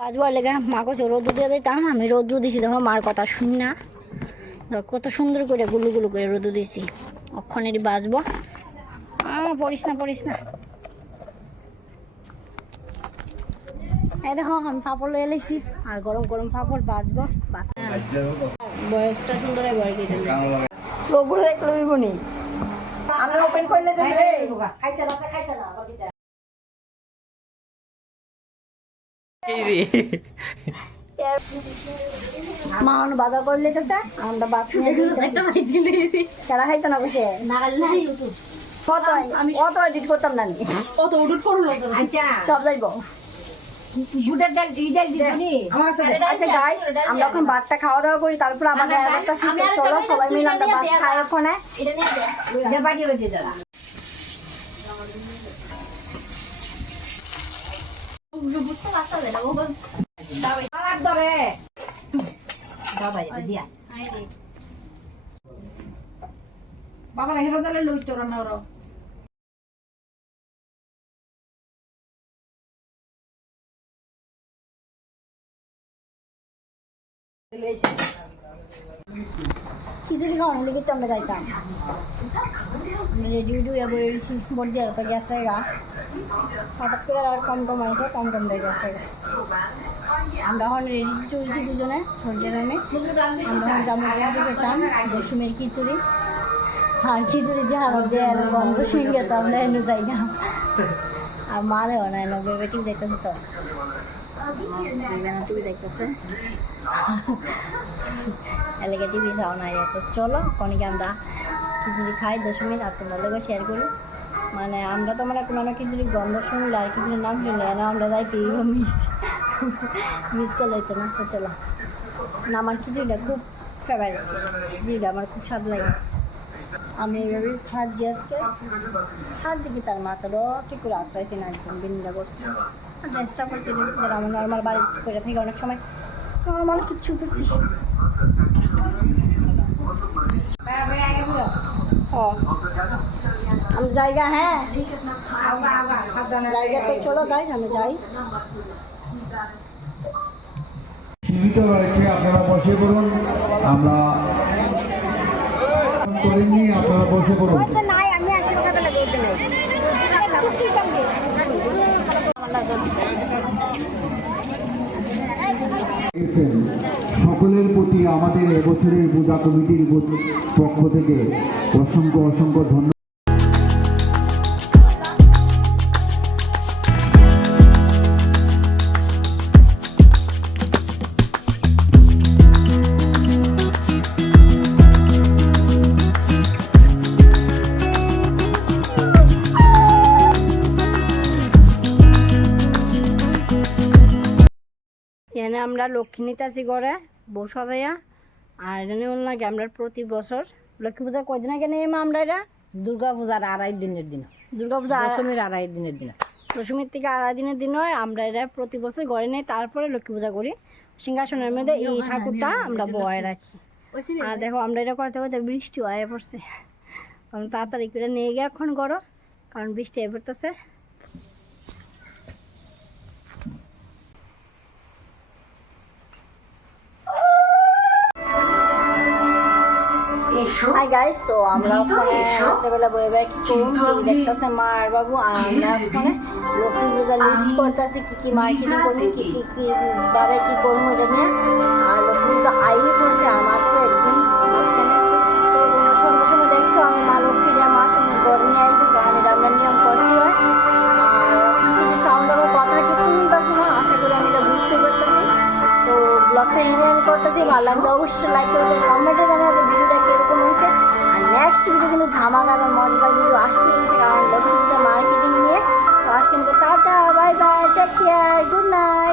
বাজবার লেগে মা কছে রোদ্র দিয়ে দিতাম, আমি রৌদ্র দিছি। দেখো, মার কথা শুনি না। কত সুন্দর করে গুলু গুলু করে রোদ্র দিছি। অক্ষণেরই বাজবো পড়িস না পড়িস না। এই দেখো আমি পাপড় লয়ে এলেছি আর গরম গরম পাপড় বাজবো বয়সটা সুন্দর হয় বয় লোকগুলো দেখল বিবনি আমি ওপেন করলে তো খাইছে না খাইছে না মা অন্য বাজার করলে তো আমরা বাদ কেনা খাইতো না বসে। কত আমি অত এডিট করতাম না। কত উডুট করল সব যাইব। বুটের ডাল ডিজাইন দিবনি আচ্ছা গাইস আমরা এখন ভাতটা খাওয়া দাওয়া করি তারপর আমাদের একটা চলো সবাই মিলে আমরা ভাত খাই ওখানে। এটা নিয়ে দে যে বাড়ি দাদা বুঝতে পারছ না ও বল ধরে বাবা এটা দিয়া। বাবা লাগে বদলে লই তোরা না ওরা খিচুড়ি খাওয়ানো লিখে তো আমরা যাইতাম। রেডি উডি এবার বড় দিয়ে তো গেছে গা। হঠাৎ করে আর কম কম আইছে, কম কম দিয়ে গেছে গা। আমরা এখন রেডি চলছি দুজনে সর্জের আমি আমরা জামা কাপড় পেতাম দশমের খিচুড়ি। আর খিচুড়ি যে হালত দিয়ে আমরা এনে যাই না আর মা দেওয়া না এলো বেটিং দেখতেছে তো টিভি দেখতেছে। এলাকা টিভি খাওয়া নাই তো চলো অনেকে আমরা খিচুড়ি খাই দশ মিনিট আর তোমার লোক শেয়ার করি। মানে আমরা তো মানে কোনো খিচুড়ি গন্ধ শুনলে আর খিচুড়ির নাম শুনলে না আমরা যাই পেয়ে মিস মিস করলে হতো না তো চলো। না আমার খিচুড়িটা খুব ফেভারিট খিচুড়িটা আমার খুব স্বাদ লাগে। আমি এইভাবে সাহায্য আজকে। সাহায্য কি তার মাথারও ঠিক করে আশ্রয় কিনা একদম বিন্দা করছি। চেষ্টা করছি যারা আমি নর্মাল বাড়ি করে থেকে অনেক সময়। নর্মাল কিচ্ছু করছি আমি জায়গা হ্যাঁ? জায়গা তো চলো গাই আমি যাই। সীমিত রয়েছে আপনারা বসে পড়ুন। আমরা করেননি আপনারা বসে পড়ুন। নাই আমি আজকে সকালবেলা বলতে নাই। সকলের প্রতি আমাদের এবছরের পূজা কমিটির পক্ষ থেকে অসংখ্য অসংখ্য ধন্যবাদ। এখানে আমরা লক্ষ্মী নিতে আছি ঘরে বউ সাজাইয়া আর এখানে নাকি আমরা প্রতি বছর লক্ষ্মী পূজা কয়দিন আগে নেই আমরা এটা দুর্গা পূজার আড়াই দিনের দিন। দুর্গা পূজা দশমীর আড়াই দিনের দিন। দশমীর থেকে আড়াই দিনের দিন হয় আমরা এটা প্রতি বছর ঘরে নেই তারপরে লক্ষ্মী পূজা করি। সিংহাসনের মধ্যে এই ঠাকুরটা আমরা বয় রাখি। আর দেখো আমরা এটা করতে করতে বৃষ্টি হয়ে পড়ছে। তাড়াতাড়ি করে নিয়ে গিয়ে এখন করো কারণ বৃষ্টি হয়ে পড়তেছে। হাই গাইস তো আমরা ওখানে রাত্রেবেলা বয়ে কি করুন টিভি দেখতেছে মা আর বাবু আর আমরা ওখানে লক্ষ্মী পূজা লিস্ট করতেছি কি কি মার্কেটিং করব কি কি কি ভাবে কি করব এটা নিয়ে। আর লক্ষ্মী পূজা একদিন মাঝখানে। তো তোমরা সন্ধ্যের সময় দেখছ আমি মা লক্ষ্মী দিয়ে মার সঙ্গে ঘর নিয়ে আসি কারণ এটা নিয়ম করতে হয়। আর যদি সাউন্ড আমার কথা কিচ্ছু শুনতেছি না আশা করি আমি এটা বুঝতে পারতেছি। তো ব্লগটা আমি করতেছি ভালো লাগলে অবশ্যই লাইক করে দেবেন কমেন্টে জানাবেন ভিডিওটা কীরকম নেক্সট ভিডিও কিন্তু ধামাকার মজার ভিডিও আসতে হয়েছে কারণ লক্ষ্মী পুজো মার্কেটিং নিয়ে। তো আজকে tata bye bye take care good night